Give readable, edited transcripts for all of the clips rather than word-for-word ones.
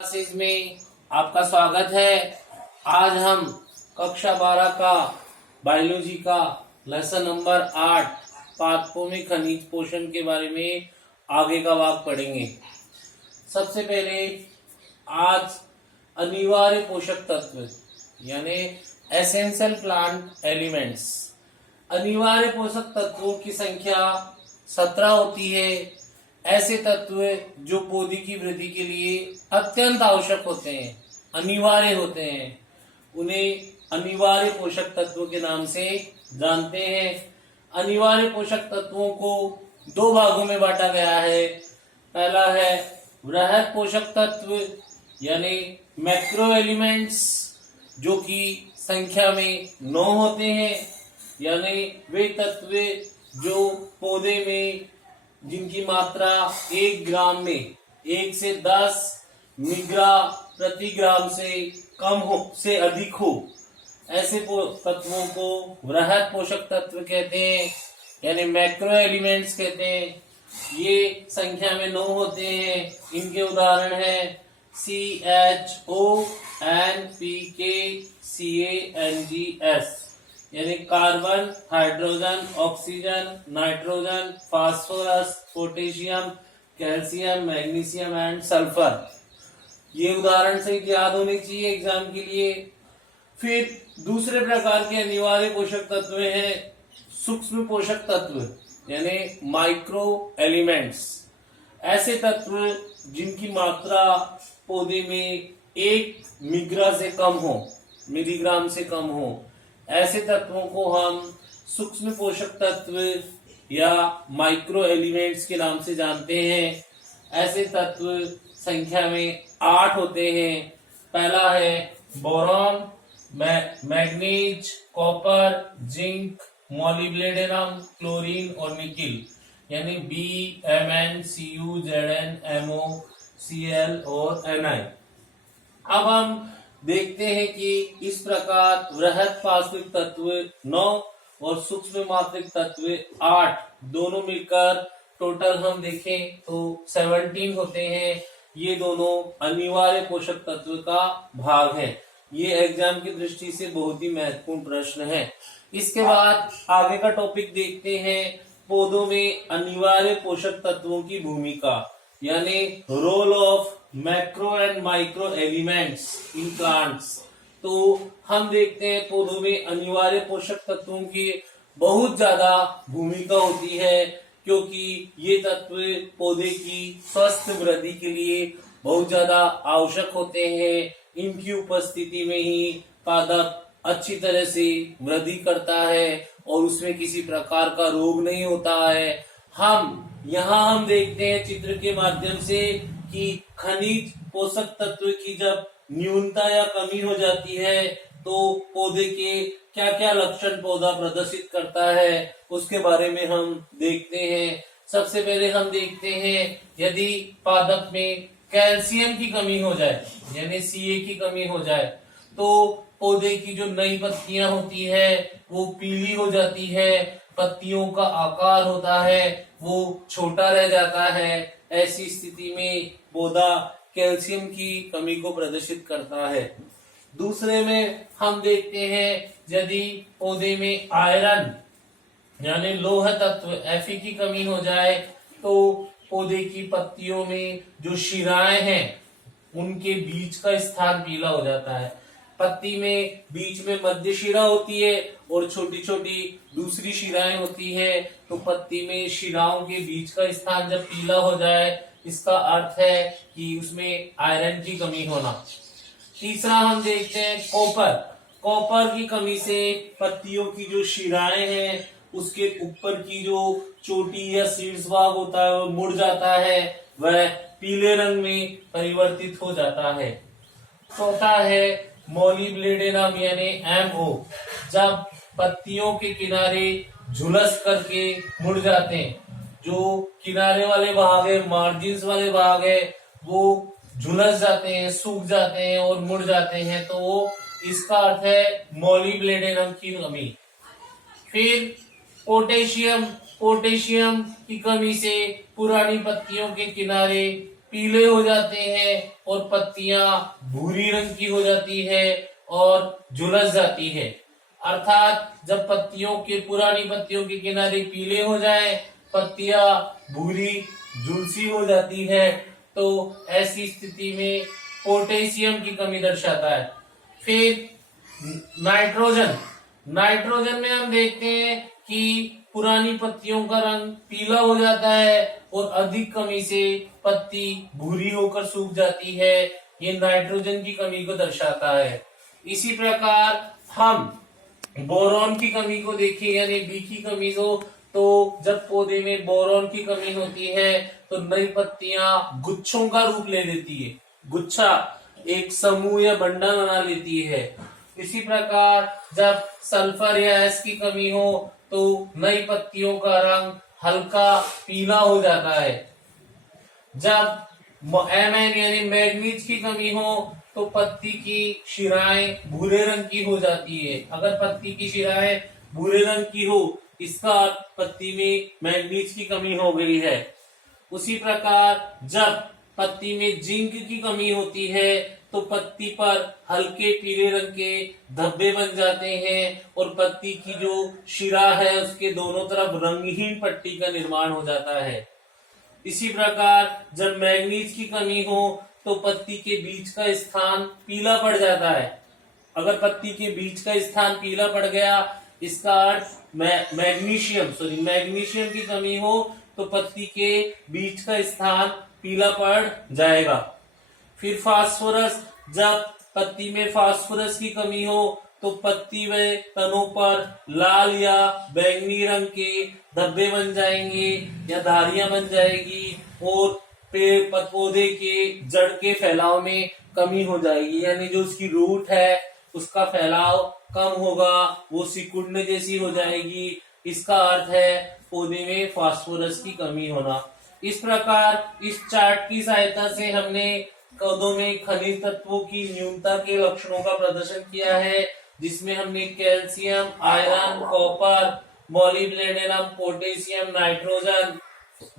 Classes में आपका स्वागत है। आज हम कक्षा 12 का बायोलॉजी का लेसन नंबर 8 पादपों में खनिज पोषण के बारे में आगे का भाग पढ़ेंगे। सबसे पहले आज अनिवार्य पोषक तत्व यानी एसेंशियल प्लांट एलिमेंट्स। अनिवार्य पोषक तत्वों की संख्या 17 होती है। ऐसे तत्व जो पौधे की वृद्धि के लिए अत्यंत आवश्यक होते हैं, अनिवार्य होते हैं, उन्हें अनिवार्य पोषक तत्वों के नाम से जानते हैं। अनिवार्य पोषक तत्वों को दो भागों में बांटा गया है। पहला है वृहद पोषक तत्व यानी मैक्रो एलिमेंट्स, जो कि संख्या में 9 होते हैं, यानी वे तत्व जो पौधे में जिनकी मात्रा 1 ग्राम में 1 से 10 मिलीग्रा प्रति ग्राम से कम हो से अधिक हो, ऐसे तत्वों को वृहद पोषक तत्व कहते हैं, यानी मैक्रो एलिमेंट्स कहते हैं। ये संख्या में 9 होते हैं। इनके उदाहरण है CHO, NPK, CANGS यानी carbon, hydrogen, oxygen, nitrogen, phosphorus, potassium, calcium, magnesium and sulphur. ये उदाहरण से याद होने चाहिए एग्जाम के लिए। फिर दूसरे प्रकार के अनिवार्य पोषक तत्व हैं सूक्ष्म पोषक तत्व यानी माइक्रो एलिमेंट्स। ऐसे तत्व जिनकी मात्रा पौधे में 1 मिलीग्राम से कम हो, ऐसे तत्वों को हम सूक्ष्म पोषक तत्व या माइक्रो एलिमेंट्स के नाम से जानते हैं। ऐसे तत्व संख्या में 8 होते हैं। पहला है boron, manganese, copper, zinc, molybdenum, chlorine और निकिल यानी BMnCu, Zn, Mo, Cl और Ni। अब हम देखते हैं कि इस प्रकार वृहद पार्श्विक तत्व 9 और सूक्ष्म मात्रिक तत्व 8 दोनों मिलकर टोटल हम देखें तो 17 होते हैं। ये दोनों अनिवार्य पोषक तत्व का भाग है। ये एग्जाम की दृष्टि से बहुत ही महत्वपूर्ण प्रश्न है। इसके बाद आगे का टॉपिक देखते हैं पौधों में अनिवार्य पोषक तत्वों की भूमिका यानी role of macro and micro elements in plants. तो हम देखते हैं पौधों में अनिवार्य पोषक तत्वों की बहुत ज्यादा भूमिका होती है, क्योंकि ये तत्व पौधे की स्वस्थ वृद्धि के लिए बहुत ज्यादा आवश्यक होते हैं। इनकी उपस्थिति में ही पादप अच्छी तरह से वृद्धि करता है और उसमें किसी प्रकार का रोग नहीं होता है। हम देखते हैं चित्र के माध्यम से कि खनिज पोषक तत्व की जब न्यूनता या कमी हो जाती है तो पौधे के क्या क्या लक्षण पौधा प्रदर्शित करता है, उसके बारे में हम देखते हैं। सबसे पहले हम देखते हैं यदि पादप में कैल्शियम की कमी हो जाए यानी Ca की कमी हो जाए तो पौधे की जो नई पत्तियां होती है वो पीली हो जाती है, पत्तियों का आकार होता है वो छोटा रह जाता है। ऐसी स्थिति में पौधा कैल्शियम की कमी को प्रदर्शित करता है। दूसरे में हम देखते हैं यदि पौधे में आयरन यानी लौह तत्व Fe की कमी हो जाए तो पौधे की पत्तियों में जो शिराएं हैं उनके बीच का स्थान पीला हो जाता है। पत्ती में बीच में मध्य शिरा होती है और छोटी छोटी दूसरी शिराएं होती है, तो पत्ती में शिराओं के बीच का स्थान जब पीला हो जाए इसका अर्थ है कि उसमें आयरन की कमी होना। तीसरा हम देखते हैं कॉपर की कमी से पत्तियों की जो शिराएं हैं उसके ऊपर की जो चोटी या शीर्ष भाग होता है वो मुड़ जाता है, वह पीले रंग में परिवर्तित हो जाता है। चौथा है मोलिब्डेनम यानी Mo, जब पत्तियों के किनारे झुलस करके मुड़ जाते हैं, जो किनारे वाले भाग है, मार्जिन्स वाले भाग है, वो झुलस जाते हैं, सूख जाते हैं और मुड़ जाते हैं, तो वो इसका अर्थ है मोलिब्डेनम की कमी। फिर पोटेशियम की कमी से पुरानी पत्तियों के किनारे पीले हो जाते हैं और पत्तियां भूरी रंग की हो जाती है और झुलस जाती है। अर्थात जब पत्तियों के पुरानी पत्तियों के किनारे पीले हो जाए, पत्तियां भूरी झुलसी हो जाती है, तो ऐसी स्थिति में पोटेशियम की कमी दर्शाता है। फिर नाइट्रोजन, नाइट्रोजन में हम देखते हैं कि पुरानी पत्तियों का रंग पीला हो जाता है और अधिक कमी से पत्ती भूरी होकर सूख जाती है। ये नाइट्रोजन की कमी को दर्शाता है। इसी प्रकार हम बोरॉन की कमी को देखें, यानी बी की कमी हो, तो जब पौधे में बोरॉन की कमी होती है तो नई पत्तियां गुच्छों का रूप ले लेती है। गुच्छा एक समूह या बंडल बना लेती है। इसी प्रकार जब सल्फर या एस की कमी हो तो नई पत्तियों का रंग हल्का पीला हो जाता है। जब Mn यानी मैग्नीज की कमी हो तो पत्ती की शिराएं भूरे रंग की हो जाती है। अगर पत्ती की शिराएं भूरे रंग की हो, इसका अर्थ पत्ती में मैग्नीज की कमी हो गई है। उसी प्रकार जब पत्ती में जिंक की कमी होती है तो पत्ती पर हल्के पीले रंग के धब्बे बन जाते हैं और पत्ती की जो शिरा है उसके दोनों तरफ रंगहीन पट्टी का निर्माण हो जाता है। इसी प्रकार जब मैग्नीज की कमी हो तो पत्ती के बीच का स्थान पीला पड़ जाता है। अगर पत्ती के बीच का स्थान पीला पड़ गया, इसका अर्थ मैग्नीशियम की कमी हो तो पत्ती के बीच का स्थान पीला पड़ जाएगा। फिर फास्फोरस, जब पत्ती में फास्फोरस की कमी हो तो पत्ती व तनों पर लाल या बैंगनी रंग के धब्बे बन जाएंगे या धारियां बन जाएगी और पौधे के जड़ के फैलाव में कमी हो जाएगी, यानी जो उसकी रूट है उसका फैलाव कम होगा, वो सिकुड़ने जैसी हो जाएगी। इसका अर्थ है पौधे में फास्फोरस की कमी होना। इस प्रकार इस चार्ट की सहायता से हमने पौधों में खनिज तत्वों की न्यूनता के लक्षणों का प्रदर्शन किया है, जिसमें हमने calcium, iron, copper, molybdenum, potassium, nitrogen,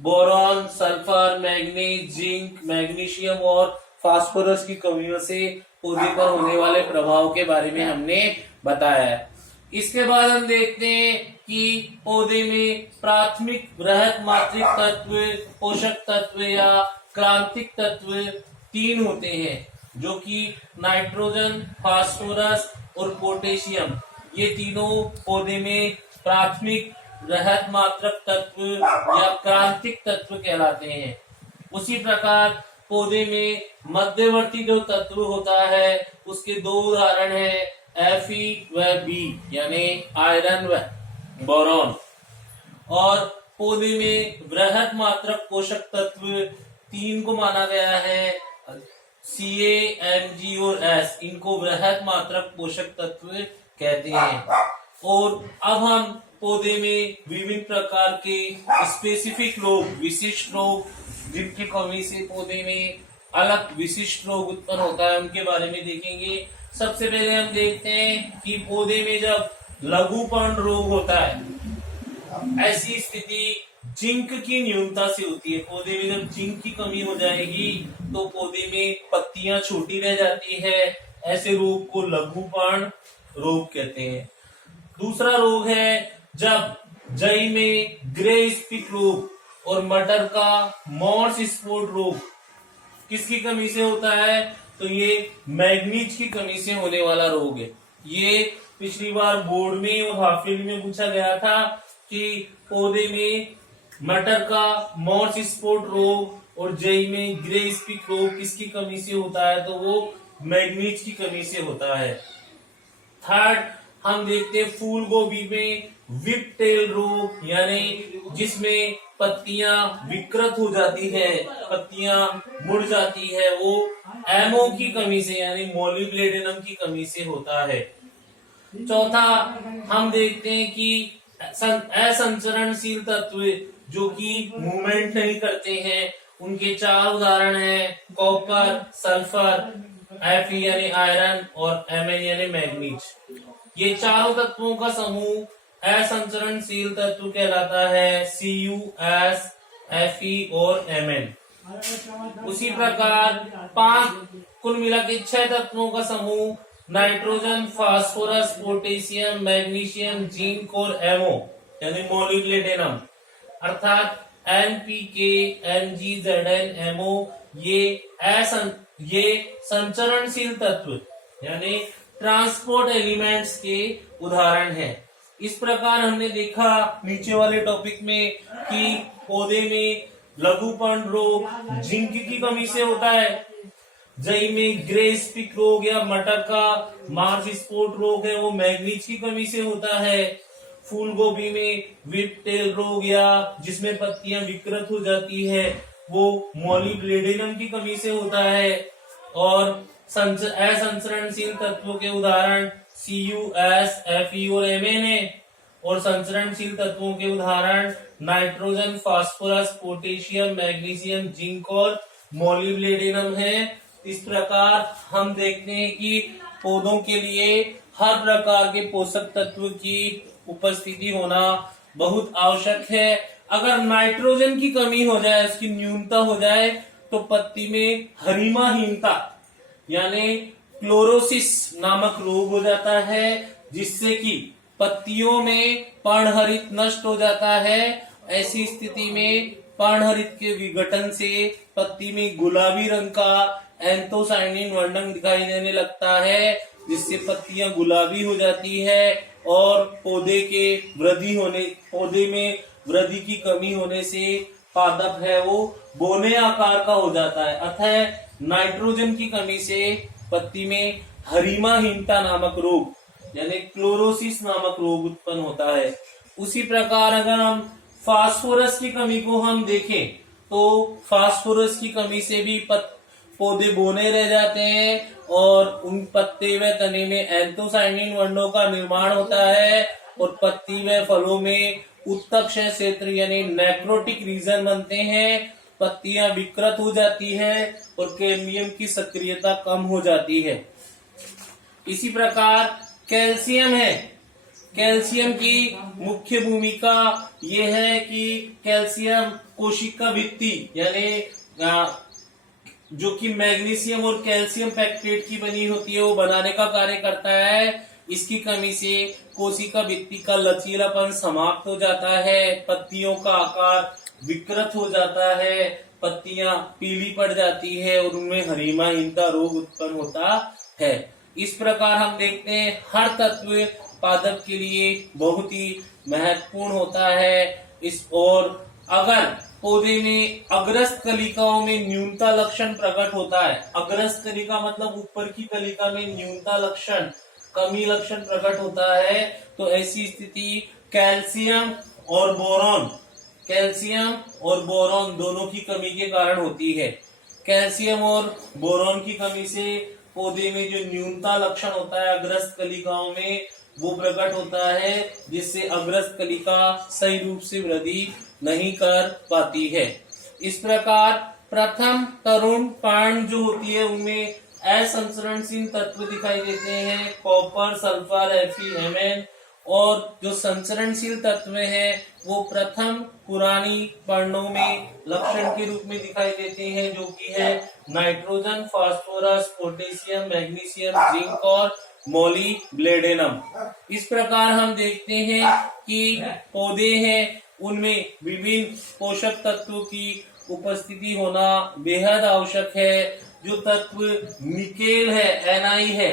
boron, sulphur, manganese, zinc, magnesium और फास्फोरस की कमियों से पौधे पर होने वाले प्रभाव के बारे में हमने बताया है। इसके बाद हम देखते हैं कि पौधे में प्राथमिक बृहत मात्रिक तत्व, पोषक तत्व या क्रांतिक तत्व 3 होते हैं, जो कि नाइट्रोजन, फास्फोरस और पोटेशियम। ये तीनों पौधे में प्राथमिक बृहत मात्रक तत्व या क्रांतिक तत्व कहलाते हैं। उसी प्रकार पौधे में मध्यवर्ती जो तत्व होता है उसके 2 उदाहरण हैं, Fe व B, यानी आयरन व बोरॉन। और पौधे में बृहत मात्रक पोषक तत्व 3 को माना गया है, Ca, Mg और S, इनको बृहत मात्रक पोषक तत्व कहते हैं। और अब हम पौधे में विभिन्न प्रकार के स्पेसिफिक रोग, विशिष्ट रोग, जिनकी कमी से पौधे में अलग विशिष्ट रोग उत्पन्न होता है, उनके बारे में देखेंगे। सबसे पहले हम देखते हैं कि पौधे में जब लघुपर्ण रोग होता है, ऐसी स्थिति जिंक की न्यूनता से होती है। पौधे में जब जिंक की कमी हो जाएगी तो पौधे में पत्तियां छोटी रह जाती है। ऐसे रोग को लघुपर्ण रोग कहते हैं। दूसरा रोग है जब जई में ग्रे स्पिक रोग और मटर का मॉर्स स्पॉट रोग किसकी कमी से होता है, तो ये मैग्नीज की कमी से होने वाला रोग है। ये पिछली बार बोर्ड में और हाफ ईयरली में पूछा गया था कि पौधे में मटर का मॉर्स स्पॉट रोग और जई में ग्रे स्पिक रोग किसकी कमी से होता है, तो वो मैग्नीज की कमी से होता है। थर्ड हम देखते हैं फूल गोभी में विप टेल रोग, यानी जिसमें पत्तियां विकृत हो जाती है, पत्तियां मुड़ जाती है, वो एमओ की कमी से यानी मोलिब्डेनम की कमी से होता है। चौथा हम देखते हैं कि असंचरणशील तत्व जो कि मूवमेंट नहीं करते हैं, उनके 4 उदाहरण हैं, कॉपर, सल्फर, Fe यानी आयरन और Mn यानी मैग्नीज। ये चारों तत्वों का समूह असंचरणशील तत्व कहलाता है, Cu, S, Fe और Mn। उसी प्रकार 5 कुल मिला के 6 तत्वों का समूह nitrogen, phosphorus, potassium, magnesium, zinc और एमओ यानी मोलिब्डेनम अर्थात NPK, MgZn, MO ये संचरणशील तत्व यानी ट्रांसपोर्ट एलिमेंट्स के उदाहरण हैं। इस प्रकार हमने देखा नीचे वाले टॉपिक में कि पौधे में लघुपर्ण रोग जिंक की कमी से होता है, जई में ग्रे स्पिक रोग या मटर का मार्च स्पॉट रोग है वो मैग्नीज की कमी से होता है, फूल गोभी में व्हिप टेल रोग या जिसमें पत्तियां विकृत हो जाती है वो मोलिब्डेनम की कमी से होता है, और असंचरणशील तत्वों के उदाहरण CuS, Fe और Mn है, और संचरणशील तत्वों के उदाहरण nitrogen, phosphorus, potassium, magnesium, zinc और मोलिब्डेनम है। इस प्रकार हम देखते हैं कि पौधों के लिए हर प्रकार के पोषक तत्व की उपस्थिति होना बहुत आवश्यक है। अगर नाइट्रोजन की कमी हो जाए, उसकी न्यूनता हो जाए तो पत्ती में हरिमाहीनता यानी क्लोरोसिस नामक रोग हो जाता है, जिससे कि पत्तियों में पर्णहरित नष्ट हो जाता है। ऐसी स्थिति में पर्णहरित के विघटन से पत्ती में गुलाबी रंग का एंथोसायनिन वर्णन दिखाई देने लगता है, जिससे पत्तियां गुलाबी हो जाती है और पौधे में वृद्धि की कमी होने से पादप है वो बोने आकार का हो जाता है। अतः नाइट्रोजन की कमी से पत्ती में हरिमाहीनता नामक रोग यानी क्लोरोसिस नामक रोग उत्पन्न होता है। उसी प्रकार अगर हम फास्फोरस की कमी को हम देखें तो फास्फोरस की कमी से भी पौधे बोने रह जाते हैं और उन पत्ते व तने में एंथोसायनिन वर्णों का निर्माण होता है और पत्ती व फलों में उत्तक क्षेत्र यानी नेक्रोटिक रीजन बनते हैं, पत्तियां विकृत हो जाती है और कैल्शियम की सक्रियता कम हो जाती है। इसी प्रकार कैल्शियम है, कैल्शियम की मुख्य भूमिका यह है कि कैल्शियम कोशिका भित्ति यानी जो कि मैग्नीशियम और कैल्शियम पैक्टेट की बनी होती है वो बनाने का कार्य करता है। इसकी कमी से कोशिका भित्ति का लचीलापन समाप्त हो जाता है, पत्तियों का आकार विकृत हो जाता है, पत्तियां पीली पड़ जाती है और उनमें हरिमाहीनता रोग उत्पन्न होता है। इस प्रकार हम देखते हैं हर तत्व पादप के लिए बहुत ही महत्वपूर्ण होता है। और अगर पौधे में अग्रस्त कलिकाओं में न्यूनता लक्षण प्रकट होता है, अग्रस्त कलिका मतलब ऊपर की कलिका में न्यूनता लक्षण कमी लक्षण प्रकट होता है, तो ऐसी स्थिति कैल्शियम और बोरॉन दोनों की कमी के कारण होती है। कैल्शियम और बोरॉन की कमी से पौधे में जो न्यूनता लक्षण होता है अग्रस्त कलिकाओं में वो प्रकट होता है, जिससे अग्रस्त कलिका सही रूप से वृद्धि नहीं कर पाती है। इस प्रकार प्रथम तरुण पर्ण जो होती है उनमें असंचरणशील तत्व दिखाई देते हैं, कॉपर, सल्फर, Fe, Mn, और जो संचरणशील तत्व है वो प्रथम पुरानी पर्णों में लक्षण के रूप में दिखाई देते हैं, जो कि है nitrogen, phosphorus, potassium, magnesium, zinc और मोलिब्डेनम। इस प्रकार हम देखते हैं कि पौधे हैं उनमें विभिन्न पोषक तत्वों की उपस्थिति होना बेहद आवश्यक है। जो तत्व निकेल है, Na है,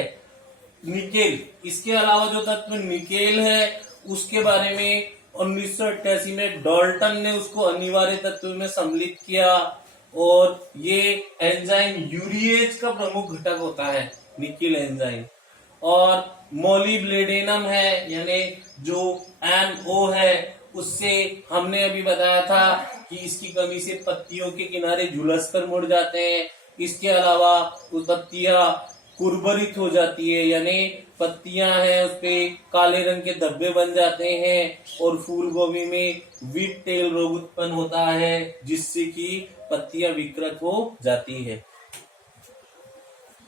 निकेल, इसके अलावा जो तत्व निकेल है उसके बारे में 1988 में डाल्टन ने उसको अनिवार्य तत्व में सम्मिलित किया और ये एंजाइम यूरिएज का प्रमुख घटक होता है, निकेल एंजाइम। और मोलिब्डेनम है यानी जो MO है, उससे हमने अभी बताया था कि इसकी कमी से पत्तियों के किनारे झुलस कर मुड़ जाते हैं। इसके अलावा उस पत्तियां कुरबरित हो जाती है यानी पत्तियां हैं उस पे काले रंग के धब्बे बन जाते हैं और फूल गोभी में व्हिप टेल रोग उत्पन्न होता है, जिससे कि पत्तियां विकृत हो जाती है।